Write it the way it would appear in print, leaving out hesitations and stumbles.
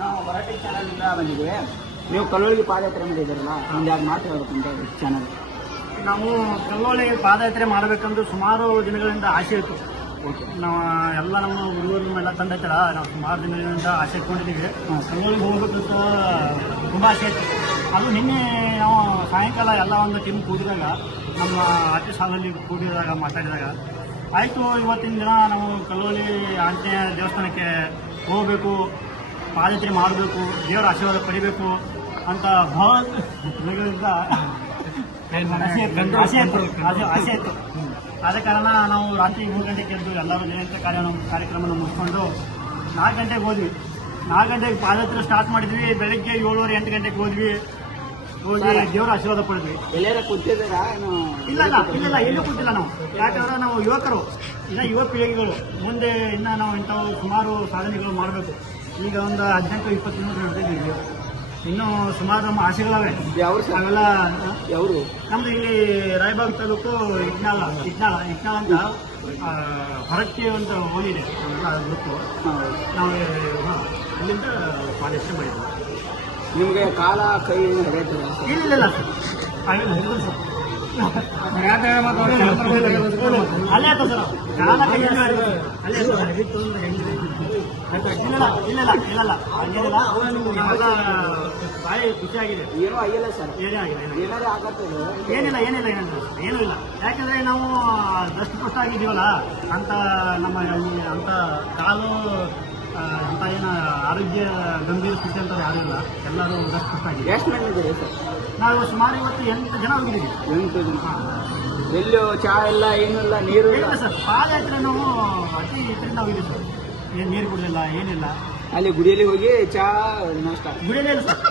ನಾವು ಮರಾಠಿ ಚಾನಲಿಂದ ಬಂದಿದ್ದೀವಿ. ನೀವು ಕಲ್ಲೋಳಿಗೆ ಪಾದಯಾತ್ರೆ ಮಾಡಿದ್ದೀರಲ್ಲ, ಒಂದು ಎರಡು ಮಾತು ಹೇಳ್ಬೇಕಂತ ಚಾನಲ್. ನಾವು ಕಲ್ಲೋಳಿ ಪಾದಯಾತ್ರೆ ಮಾಡಬೇಕಂದು ಸುಮಾರು ದಿನಗಳಿಂದ ಆಸೆ ಇತ್ತು. ನಾವು ಎಲ್ಲ ನಮ್ಮ ಹುಡುಗರನ್ನೆಲ್ಲ ತಂದೈತಲ್ಲ, ನಾವು ಸುಮಾರು ದಿನಗಳಿಂದ ಆಸೆ ಇಟ್ಕೊಂಡಿದ್ದೀವಿ. ಕಲ್ಲೋಳಿಗೆ ಹೋಗ್ಬೇಕಂತ ತುಂಬ ಆಸೆ ಇತ್ತು. ಅದು ನಿನ್ನೆ ನಾವು ಸಾಯಂಕಾಲ ಎಲ್ಲ ಒಂದು ಟೀಮ್ ಕೂಡಿದಾಗ, ನಮ್ಮ ಆರ್ಟಿಸ್ಟ್ ಹಾಲಲ್ಲಿ ಕೂಡಿದಾಗ ಮಾತಾಡಿದಾಗ ಆಯಿತು, ಇವತ್ತಿನ ದಿನ ನಾವು ಕಲ್ಲೋಳಿ ಆಂಜನೇಯ ದೇವಸ್ಥಾನಕ್ಕೆ ಹೋಗಬೇಕು, ಪಾದಯಾತ್ರೆ ಮಾಡಬೇಕು, ದೇವರ ಆಶೀರ್ವಾದ ಪಡಿಬೇಕು ಅಂತ ಭಾಳ ದಿನಗಳಿಂದ ಆಸೆ ಇತ್ತು. ಆದ ಕಾರಣ ನಾವು ರಾತ್ರಿ 3 ಗಂಟೆಗೆ ಎದ್ದು ಎಲ್ಲರೂ ದಿನಂತ ಕಾರ್ಯಕ್ರಮವನ್ನು ಮುಗಿಸ್ಕೊಂಡು 4 ಗಂಟೆಗೆ ಹೋದ್ವಿ. 4 ಗಂಟೆಗೆ ಪಾದಯಾತ್ರೆ ಸ್ಟಾರ್ಟ್ ಮಾಡಿದ್ವಿ. ಬೆಳಗ್ಗೆ 7:30 8 ಗಂಟೆಗೆ ಹೋಗಿ ದೇವರ ಆಶೀರ್ವಾದ ಪಡೆದ್ವಿ. ಎಲ್ಲಾರ ಕೂತಿದ್ದೀರಾ? ಇಲ್ಲ ಎಲ್ಲೂ ಕೂತಿಲ್ಲ ನಾವು. ಯಾಕಂದ್ರೆ ನಾವು ಯುವಕರು, ಇನ್ನು ಯುವ ಪೀಳಿಗೆಗಳು ಮುಂದೆ ಇನ್ನು ನಾವು ಇಂಥವು ಸುಮಾರು ಸಾಧನೆಗಳು ಮಾಡಬೇಕು. ಈಗ ಒಂದು 18-20 ಕಿಲೋಮೀಟರ್ ನಡೆದಿದ್ದೀವಿ. ಇನ್ನೂ ಸುಮಾರು ನಮ್ಮ ಆಸೆಗಳವೆ. ಅವೆಲ್ಲ ಯಾವರು? ನಮ್ದು ಇಲ್ಲಿ ರಾಯಬಾಗ್ ತಾಲೂಕು ಇಟ್ನಾಳ ಅಂತ ಹೊರಕ್ಕೆ ಅಂತ ಹೋಗಿದೆ ಗ್ರೂಪು. ನಾವು ಅಲ್ಲಿಂದ ಪಾದಯಾತ್ರೆ ಮಾಡಿದ್ವಿ. ನಿಮಗೆ ಕಾಲ ಕೈ ಹರಿಯುತ್ತದೆ? ಇಲ್ಲ ಸರ್, ಅಲ್ಲೇ ಆಯ್ತು ಸರ್, ಕಾಲ ಕೈ ಅಲ್ಲೇ ಇಲ್ಲ ಹಂಗೇನಿಲ್ಲ. ನಾವೆಲ್ಲ ಭಾರಿ ಖುಷಿಯಾಗಿದೆ. ಏನೂ ಆಗಿಲ್ಲ ಸರ್? ಏನೇ ಆಗಿದೆ, ಏನಾದ್ರು ಆಗತ್ತದ? ಏನಿಲ್ಲ ಏನೂ ಇಲ್ಲ. ಯಾಕಂದ್ರೆ ನಾವು ದಷ್ಟಪುಷ್ಟ ಆಗಿದ್ದೀವಲ್ಲ, ಅಂತ ನಮ್ಮ ಅಂತ ಕಾಲು ಅಂತ ಏನು ಆರೋಗ್ಯ ಗಂಭೀರ ಸ್ಥಿತಿ ಅಂತ ಯಾರೂ ಇಲ್ಲ. ಎಲ್ಲರೂ ದಷ್ಟಪುಷ್ಟ ಆಗಿದೆ. ಎಷ್ಟು ಮಂದಿ ಇದ್ದೀರಿ ಸರ್? ನಾವು ಸುಮಾರು ಇವತ್ತು 8 ಜನ ಹೋಗಿದ್ದೀವಿ. 8 ಜನ. ಎಲ್ಲೂ ಚಹಾ ಇಲ್ಲ, ಏನಿಲ್ಲ, ನೀರು ಇಲ್ಲ ಸರ್. ಪಾದಯಾತ್ರೆ ನಾವು ಅತಿ ಇದರಿಂದ ಹೋಗಿದ್ದೀವಿ ಸರ್. ಏನು ನೀರು ಕುಡಿದಿಲ್ಲ, ಏನಿಲ್ಲ. ಅಲ್ಲಿ ಗುಡಿಯಲ್ಲಿ ಹೋಗಿ ಚಹಾ ನಾಷ್ಟ? ಗುಡಿಯಲ್ಲೇ ಇಲ್ಲ ಸರ್.